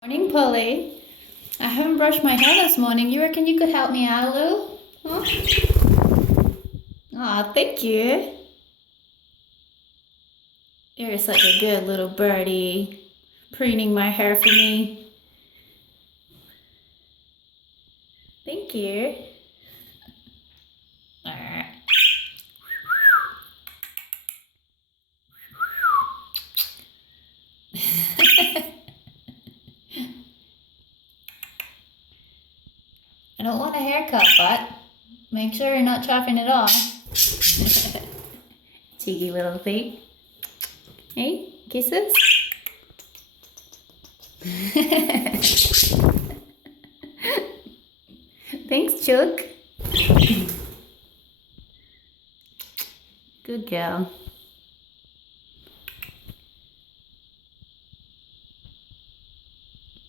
Morning, Polly. I haven't brushed my hair this morning. You reckon you could help me out a little? Huh? Aw, thank you. You're such a good little birdie, preening my hair for me. Thank you. I don't want a haircut, but make sure you're not chopping it off. Cheeky little thing. Hey, kisses? Thanks, Chuck. Good girl.